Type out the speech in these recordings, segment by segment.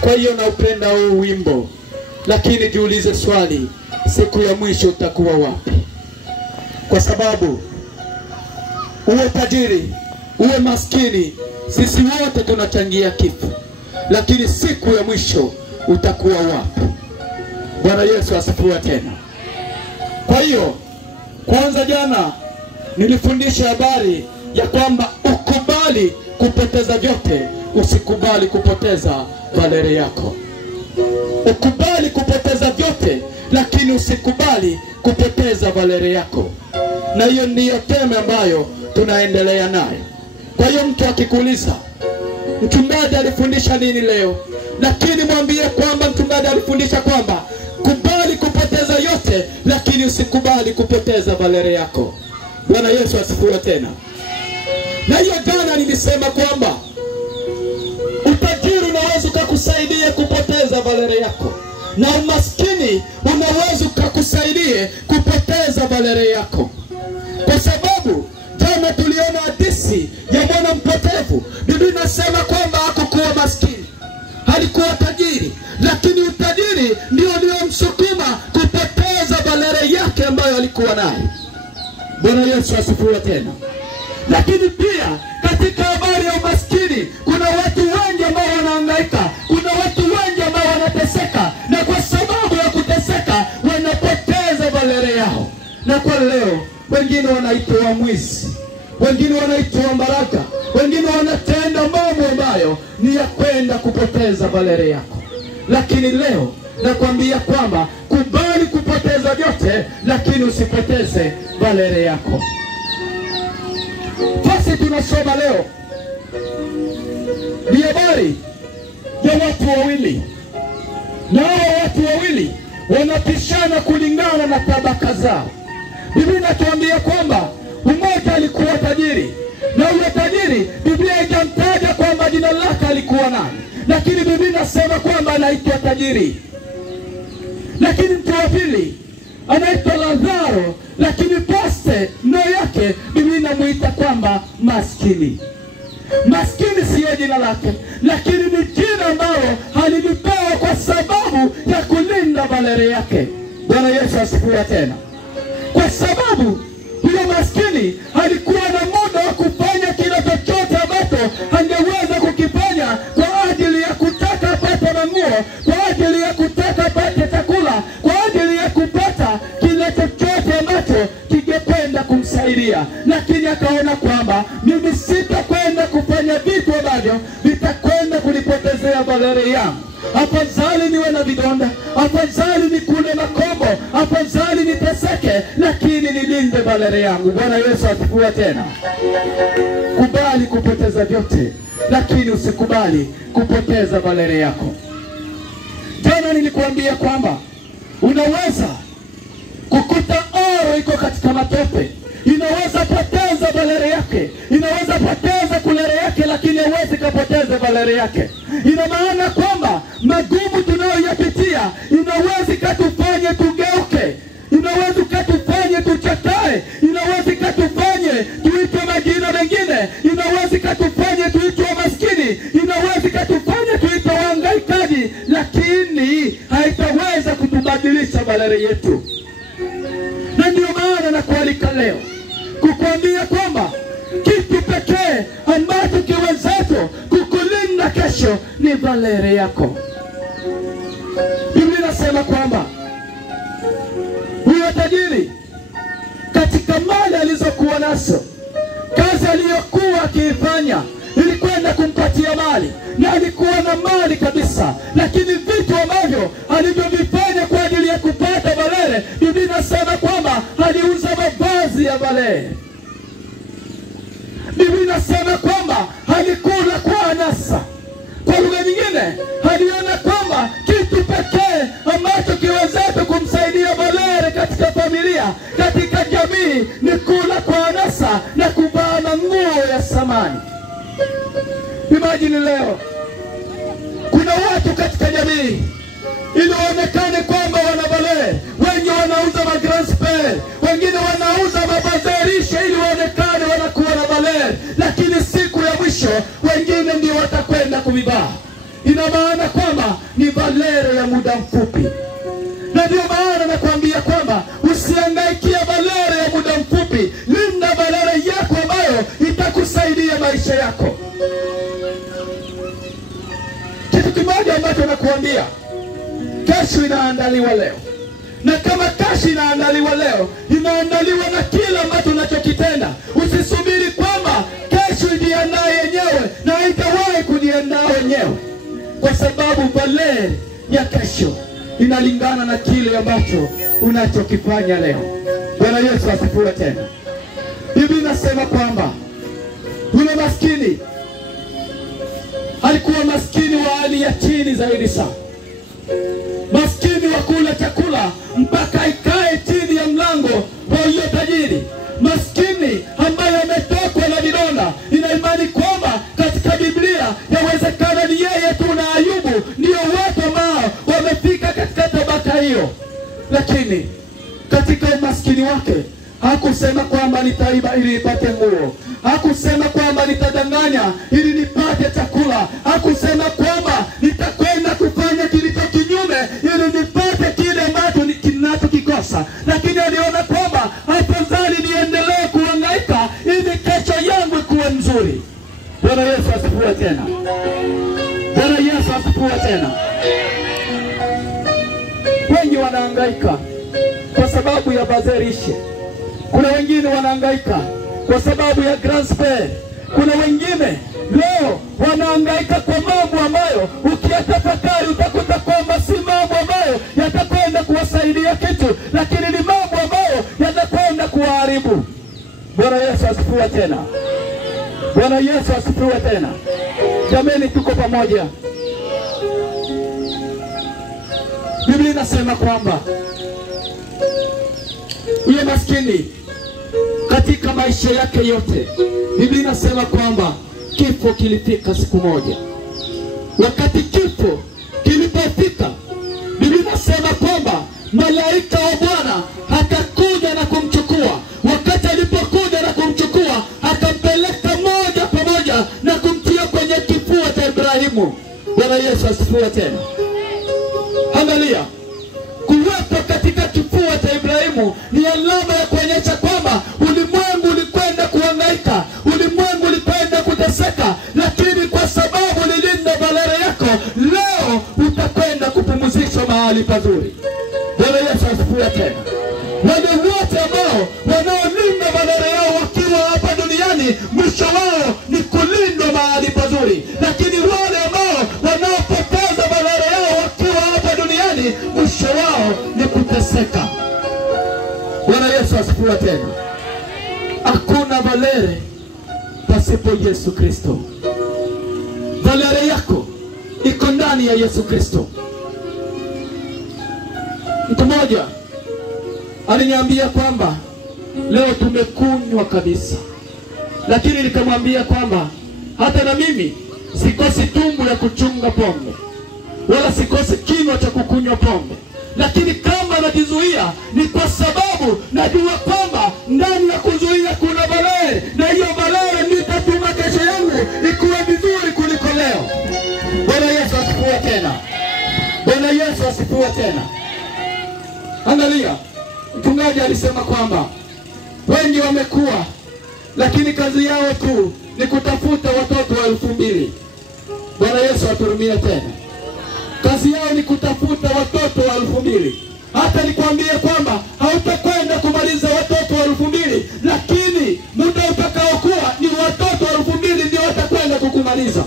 Kwa hiyo naupenda huu wimbo, lakini jiulize swali, siku ya mwisho utakuwa wapi? Kwa sababu uwe tajiri, uwe maskini, sisi wote tunachangia kifo, lakini siku ya mwisho utakuwa wapi? Bwana Yesu asifiwe tena. Kwa hiyo kwanza jana nilifundisha habari ya kwamba ukubali kupoteza vyote, usikubali kupoteza valere yako. Ukubali kupoteza vyote, lakini usikubali kupoteza valere yako. Na hiyo ndiyo tema ambayo tunaendelea nayo. Kwa hiyo mtu akikuuliza mchungaji alifundisha nini leo, lakini mwambie kwamba mchungaji alifundisha kwamba kubali kupoteza yote, lakini usikubali kupoteza valere yako. Bwana Yesu asifiwe tena. Na hiyo jana nilisema kwamba utajiri unaweza kukusaidia kupoteza valere yako, na umaskini unaweza kukusaidia kupoteza valere yako. Kwa sababu jana tuliona hadithi ya mwana mpotevu. Biblia inasema kwamba hakukuwa maskini, alikuwa tajiri, lakini utajiri ndio uliomsukuma kupoteza valere yake ambayo alikuwa nayo. Bwana Yesu asifiwe tena. Lakini pia katika habari ya umaskini, kuna watu wengi ambao wanahangaika, kuna watu wengi ambao wanateseka, na kwa sababu ya kuteseka wanapoteza valere yao. Na kwa leo wengine wanaitwa mwizi, wengine wanaitwa mbaraga, wengine wanatenda mambo ambayo ni ya kwenda kupoteza valere yako. Lakini leo nakwambia kwamba kubali kupoteza vyote, lakini usipoteze valere yako. Basi tunasoma leo ni habari ya watu wawili, na hao watu wawili wanapishana kulingana na tabaka zao. Biblia inatuambia kwamba mmoja alikuwa tajiri, na yule tajiri Biblia haijamtaja kwamba jina lake alikuwa nani, lakini Biblia inasema kwamba anaitwa tajiri. Lakini mtu wa pili anaitwa Lazaro, lakini poste no yake Biblia inamuita kwamba maskini. Maskini sio jina lake, lakini ni jina ambalo alilipewa kwa sababu ya kulinda valere yake. Bwana Yesu asifiwe tena. Kwa sababu huyo maskini alikuwa na muda wa kufanya kila chochote ambacho angeweza kukifanya kwa ajili ya kutaka apate manguo, kwa ajili ya kutaka apate chakula, kwa ajili ya kupata kila chochote ambacho kingekwenda kumsaidia. Lakini akaona kwamba mimi sitakwenda kufanya vitu ambavyo vitakwenda kunipotezea valere yangu. Afadhali niwe na vidonda, afadhali nikule makombo, afadhali niteseke, lakini nilinde valere yangu. Bwana Yesu asifiwe tena. Kubali kupoteza vyote, lakini usikubali kupoteza valere yako. Jana nilikuambia kwamba unaweza kukuta oro iko katika matope, inaweza poteza valere yake, inaweza poteza kulere yake, lakini haiwezi kupoteza valere yake. Ina maana kwamba magumu tunayoyapitia inaweza katufanye tugeuke, inaweza katufanye tuchakae, inaweza katufanye tuitwe majina mengine, inaweza katufanye tuitwe maskini, inaweza katufanye tuitwe wahangaikaji, lakini haitaweza kutubadilisha valere yetu. Na ndio maana nakualika leo kukuambia kwamba kesho ni Valere yako. Biblia inasema kwamba huyo tajiri katika mali alizokuwa nazo, kazi aliyokuwa akiifanya ilikwenda kumpatia mali, na alikuwa na mali kabisa, lakini vitu ambavyo alivyovifanya kwa ajili ya kupata Valere, Biblia inasema kwamba aliuza mavazi ya Valere. Biblia inasema kwamba alikula kwa anasa. Kwa lugha nyingine, aliona kwamba kitu pekee ambacho kiwezacho kumsaidia Valere katika familia, katika jamii, ni kula kwa anasa na kuvaa nguo ya samani. Imagine leo kuna watu katika jamii ili waonekane kwamba wana Valere. Wengi wanauza magransper, wengine wanauza mabazarisha ili waonekane wanakuwa na Valere, lakini siku ya mwisho wengine ndio watakwenda kuvivaa. Ina maana kwamba ni Valere ya muda mfupi. Na ndio maana nakwambia kwamba usihangaikia Valere ya muda mfupi. Linda Valere yako ambayo itakusaidia maisha yako. Kitu kimoja ambacho nakuambia, kesho inaandaliwa leo. Na kama kesho inaandaliwa leo, inaandaliwa na kila ambacho unachokitenda. Usisubiri kwamba kesho ijiandae yenyewe, na haitawahi kujiandaa wenyewe, kwa sababu Valere ya kesho inalingana na kile ambacho unachokifanya leo. Bwana Yesu asifiwe tena. Biblia inasema kwamba yule maskini alikuwa maskini wa hali ya chini zaidi sana. Maskini wa kula chakula mpaka ikae chini ya mlango wa huyo tajiri. Maskini ambaye ametokwa na vidonda. Ina imani kwamba katika Biblia yawezekana ni yeye tu na Ayubu ndio watu ambao wamefika katika tabaka hiyo. Lakini katika umaskini wake hakusema kwamba nitaiba ili nipate nguo. Hakusema kwamba nitadanganya ili nipate chakula. Hakusema kwamba nitakwenda kufanya kilicho kinyume ili nipate kile ambacho ninachokikosa. Lakini aliona kwamba afadhali niendelee kuhangaika ili kesho yangu ikuwe nzuri. Bwana Yesu asifiwe tena. Bwana Yesu asifiwe tena. Wengi wanahangaika kwa sababu ya bazarishe. Kuna wengine wanahangaika kwa sababu ya gransper. Kuna wengine leo wanahangaika kwa mambo ambayo ukiyatafakari utakuta kwamba si mambo ambayo yatakwenda kuwasaidia kitu, lakini ni mambo ambayo yatakwenda kuwaharibu. Bwana Yesu asifiwe tena. Bwana Yesu asifiwe tena. Jameni, tuko pamoja. Biblia inasema kwamba yule maskini katika maisha yake yote, Biblia inasema kwamba kifo kilifika siku moja. Wakati kifo kilipofika, Biblia inasema kwamba malaika wa Bwana akakuja na kumchukua. Wakati alipokuja na kumchukua, akampeleka moja kwa moja na kumtia kwenye kifua cha Ibrahimu. Bwana Yesu asifiwe tena. Angalia, kuwepo katika kifua cha Ibrahimu ni alama ya kuonyesha kwamba ulimwengu ulikwenda kuhangaika, ulimwengu ulikwenda kuteseka, lakini kwa sababu ulilinda Valere yako, leo utakwenda kupumzishwa mahali pazuri. Bwana Yesu asifiwe tena. Wale wote ambao wanaolinda Valere yao wakiwa hapa duniani, mwisho wao ni kulindwa mahali pazuri. Lakini wale ambao wanaopoteza Valere yao wakiwa hapa duniani, mwisho wao ni kuteseka. Bwana Yesu asifiwe tena. Hakuna Valere pasipo Yesu Kristo. Valere yako iko ndani ya Yesu Kristo. Mtu mmoja aliniambia kwamba leo tumekunywa kabisa, lakini nikamwambia kwamba hata na mimi sikosi tumbo ya kuchunga pombe, wala sikosi kinywa cha kukunywa pombe. Lakini kama najizuia ni kwa sababu najua kwamba ndani ya kuzuia kuna Valere, na hiyo Valere nitatuma kesho yangu ikuwe vizuri kuliko leo. Bwana Yesu asifiwe tena. Bwana Yesu asifiwe tena. Angalia, mchungaji alisema kwamba wengi wamekuwa, lakini kazi yao tu ni kutafuta watoto wa 2000. Bwana Yesu aturumie tena. Kazi yao ni kutafuta watoto 2000. Hata nikwambie kwamba hautakwenda kumaliza watoto 2000, lakini muda utakaokuwa ni watoto 2000 ndio watakwenda kukumaliza.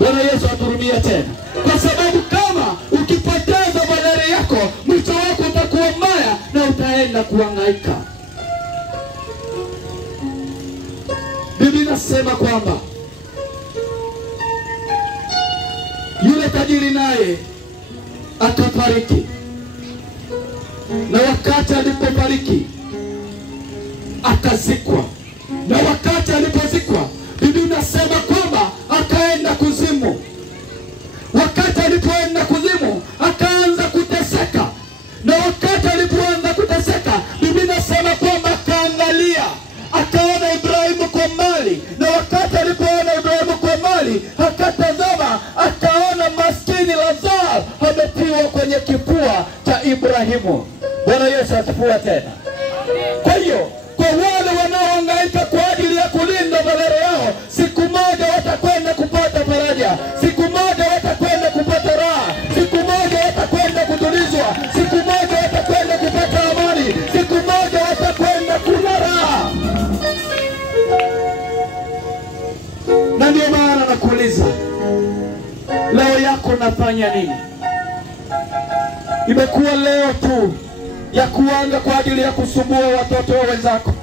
Bwana Yesu aturumie tena. Kwa sababu kama ukipoteza badala yako, mwisho wako utakuwa mbaya na utaenda kuhangaika. Biblia inasema kwamba yule tajiri naye akafariki. Na wakati alipofariki akazikwa. Na wakati alipozikwa, Biblia inasema kwamba akaenda kuzimu. Wakati alipoenda kuzimu, akaanza kuteseka. Na wakati alipoanza kuteseka, Biblia inasema kwamba akaangalia, akaona Ibrahimu kwa mbali. Na wakati alipoona Ibrahimu kwa mbali, akatazama, akaona maskini Lazaro ametiwa kwenye kifua cha Ibrahimu. Bwana Yesu asifiwe tena. Kwa hiyo, kwa wale wanaohangaika kwa ajili ya kulinda badala yao, siku moja watakwenda kupata faraja. Siku moja watakwenda kupata raha. Siku moja watakwenda kutulizwa. Siku moja watakwenda kupata amani. Siku moja watakwenda kula raha. Na ndio maana nakuuliza, leo yako nafanya nini? Imekuwa leo tu ya kuanga kwa ajili ya kusumbua watoto wa wenzako.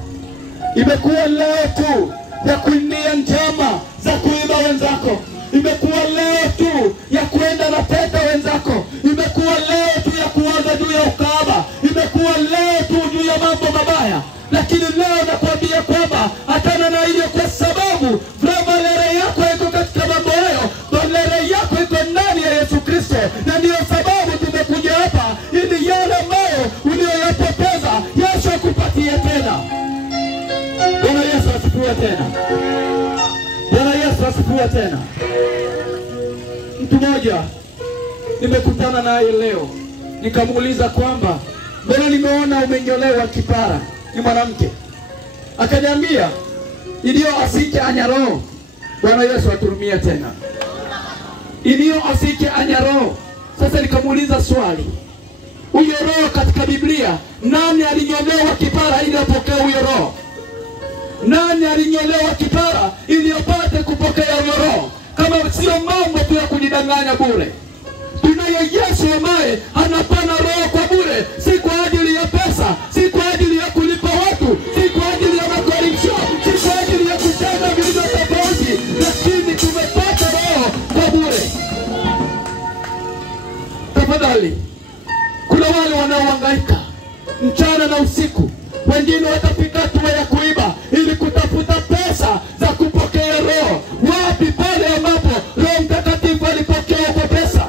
Imekuwa leo tu ya kuinia njama za kuiba wenzako. Imekuwa leo tu ya kuenda na peta wenzako. Imekuwa leo tu ya kuwaza juu ya ukahaba. Imekuwa leo tu juu ya mambo mabaya. Lakini leo nakwambia kwamba hatana na hiyo, kwa sababu badala yako iko katika mambo hayo. Badala yako iko ndani ya Yesu Kristo. Na ndio sababu tumekuja hapa, ili yale ambayo uliyoyapoteza Yesu akupatie tena. Bwana Yesu asifiwe tena. Bwana Yesu asifiwe tena. Mtu mmoja nimekutana naye leo, nikamuuliza kwamba mbona nimeona umenyolewa kipara? Ni mwanamke. Akaniambia ilio asike anyaro. Bwana Yesu aturumie tena. Ilio asike anyaro. Sasa nikamuuliza swali, huyo roho katika Biblia, nani alinyolewa kipara ili apokee huyo roho? Nani alinyolewa kipara ili apate kupokea huyo roho? Kama sio mambo tu ya kujidanganya bure. Tunaye Yesu ambaye anapana roho kwa bure, si kwa ajili ya pesa, si kwa ajili ya kulipa watu, si kwa ajili ya makaribisho, si kwa ajili ya kutenda vitu tofauti, lakini tumepata roho kwa bure. Tafadhali, kuna wale wanaohangaika mchana na usiku. Wengine watafika hatua ya kuiba ili kutafuta pesa za kupokea roho. Wapi pale ambapo Roho Mtakatifu alipokea kwa pesa?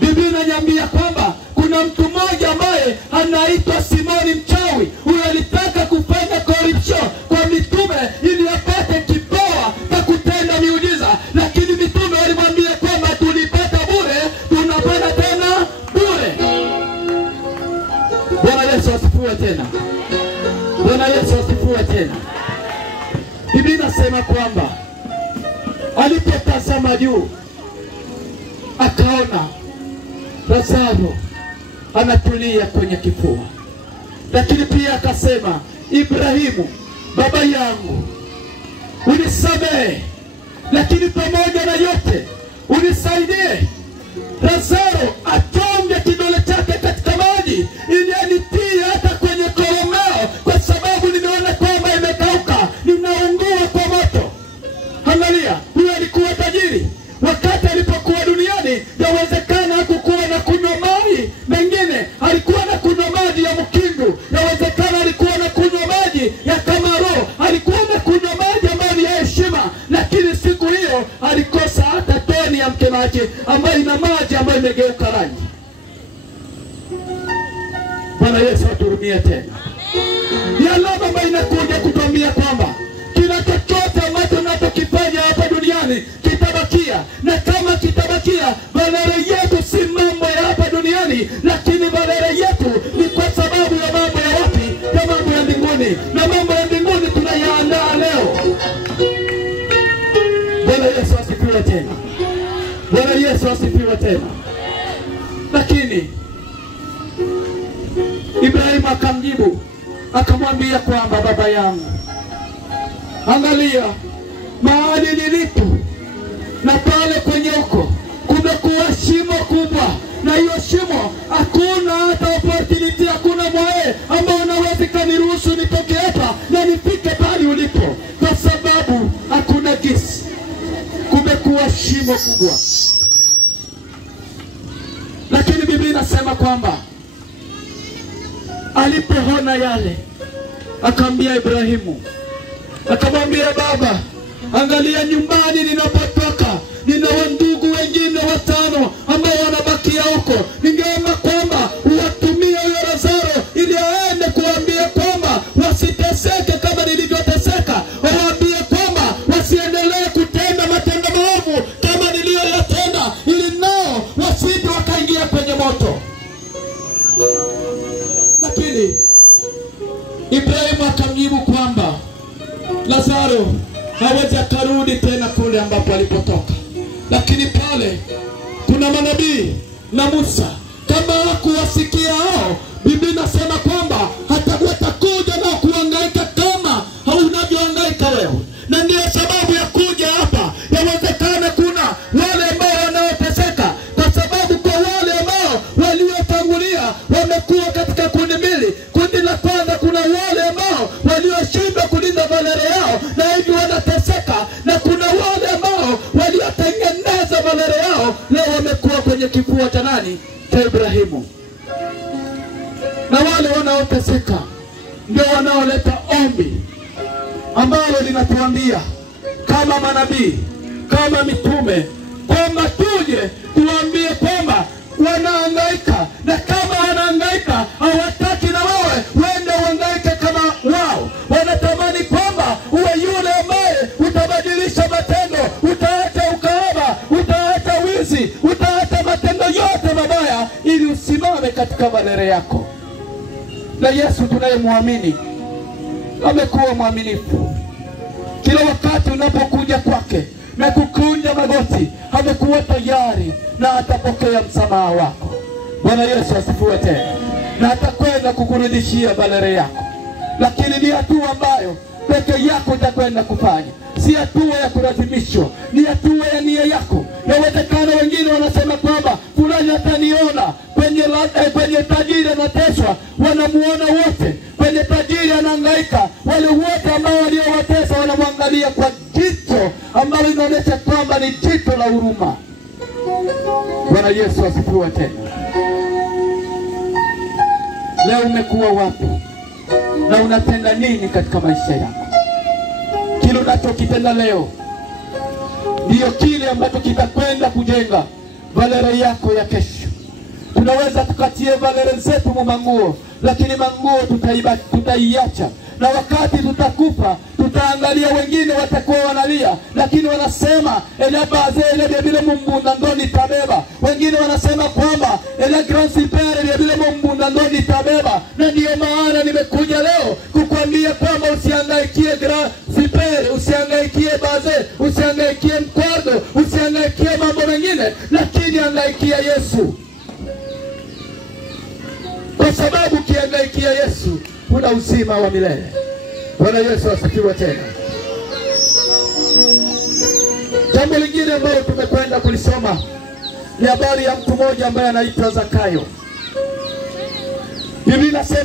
Biblia inaniambia kwamba kuna mtu mmoja ambaye anaitwa Simoni mchawi. Huyo alitaka kufanya corruption kwa mitume ili apate kipawa cha kutenda miujiza. Lakini mitume walimwambia kwamba tulipata bure, tunapata tena bure. Bwana Yesu asifiwe tena. Bwana Yesu asifiwe tena. Biblia inasema kwamba alipotazama juu, akaona Lazaro anatulia kwenye kifua. Lakini pia akasema, Ibrahimu baba yangu, unisamehe, lakini pamoja na yote unisaidie Lazaro atonge kidole chake katika maji ili anitie hata kwenye koromeo, kwa sababu nimeona kwamba imekauka, ninaungua kwa moto. Angalia, huyo alikuwa tajiri. Wakati alipokuwa duniani, yawezekana hakukuwa na kunywa maji mengine, alikuwa na kunywa maji ya mkindu. Yawezekana alikuwa na kunywa maji ya kamaro, alikuwa na kunywa maji ambayo ni ya heshima. Lakini siku hiyo alikosa hata toni ya mke wake ambayo ina maji ambayo imegeuka rangi. Bwana Yesu aturumie tena. Ni alama ambayo inakuja kutuambia kwamba kila chochote ambacho tunachokifanya hapa duniani kitabakia. Na kama kitabakia, badala yetu si mambo ya hapa duniani, lakini badala yetu ni kwa sababu ya mambo ya wapi? Ya mambo ya mbinguni. Na mambo ya mbinguni tunayaandaa leo. Bwana Yesu asifiwe tena. Bwana Yesu asifiwe tena. Lakini Ibrahimu akamjibu akamwambia kwamba baba yangu, angalia mahali nilipo na pale kwenye huko kumekuwa shimo kubwa, na hiyo shimo hakuna hata opportunity, hakuna mwae ambao unaweza kaniruhusu nitoke hapa na nifike pale ulipo, kwa sababu hakuna gesi. Kumekuwa shimo kubwa. Lakini Biblia inasema kwamba alipoona yale akamwambia Ibrahimu, akamwambia baba, angalia nyumbani ninapotoka nina ndugu wengine 5 ambao wanabakia huko. Ningeomba kwamba uwatumie huyo Lazaro ili aende kuambia kwamba wasiteseke kama nilivyoteseka, waambie kwamba wasiendelee kutenda matendo maovu kama niliyoyatenda, ili nao wasije wakaingia kwenye moto. Lakini Ibrahimu akamjibu kwamba Lazaro hawezi akarudi tena kule ambapo alipotoka. Lakini pale kuna manabii na Musa, kama hakuwasikia hao, Biblia inasema kwamba watakuja na kuhangaika kama unavyohangaika wewe. Na ndio sababu ya kuja hapa. Yawezekana kuna wale ambao wanaoteseka, kwa sababu kwa wale ambao waliotangulia wamekuwa katika kundi mbili. Kundi la kwanza, kuna wale ambao walioshindwa kulinda valere yao na hivi wanateseka, na kuna wale ambao waliotengeneza valere yao leo wamekuwa kwenye kifua cha nani? Cha Ibrahimu. Na wale wanaoteseka ndio wanaoleta ombi ambalo linatuambia kama manabii, kama mitume, kwamba tuje tuambie kwamba wanahangaika, na kama wanahangaika hawataki na wewe uende uhangaike kama wao. Wanatamani kwamba uwe yule ambaye utabadilisha matendo, utaacha ukahaba, utaacha wizi, utaacha matendo yote mabaya ili usimame katika valere yako. Na Yesu tunayemwamini amekuwa mwaminifu. Kila wakati unapokuja kwake na kukunja magoti, amekuwa tayari na atapokea msamaha wako. Bwana Yesu asifiwe tena. Na atakwenda kukurudishia valere yako. Lakini ni hatua ambayo peke yako utakwenda kufanya. Si hatua ya kulazimishwa, ni hatua ya nia yako. Yawezekana wengine wanasema kwamba fulani ataniona kwenye tajiri anateswa, wanamuona wote. Kwenye tajiri anahangaika, wale wote ambao waliowatesa wanamwangalia kwa jicho ambalo linaonyesha kwamba ni jicho la huruma. Bwana Yesu asifiwe tena. Leo umekuwa wapi? Na unatenda nini katika maisha yako? Kile unachokitenda leo ndio kile ambacho kitakwenda kujenga valere yako ya kesho. Tunaweza tukatie valere zetu manguo, lakini manguo tutaiacha. Na wakati tutakufa, tutaangalia wengine watakuwa wanalia, lakini wanasema baze ele bila mumbunda ndo nitabeba. Wengine wanasema kwamba ele grand super bila mumbunda ndo nitabeba. Na ndio maana nimekuja leo kukuambia kwamba usihangaikie grand super, usihangaikie baze, usihangaikie mkwardo, usihangaikie mambo mengine, lakini hangaikia Yesu. Kwa sababu ukihangaikia Yesu kuna uzima wa milele. Bwana Yesu asifiwe tena. Jambo lingine ambalo tumekwenda kulisoma ni habari ya mtu mmoja ambaye anaitwa Zakayo. Biblia inasema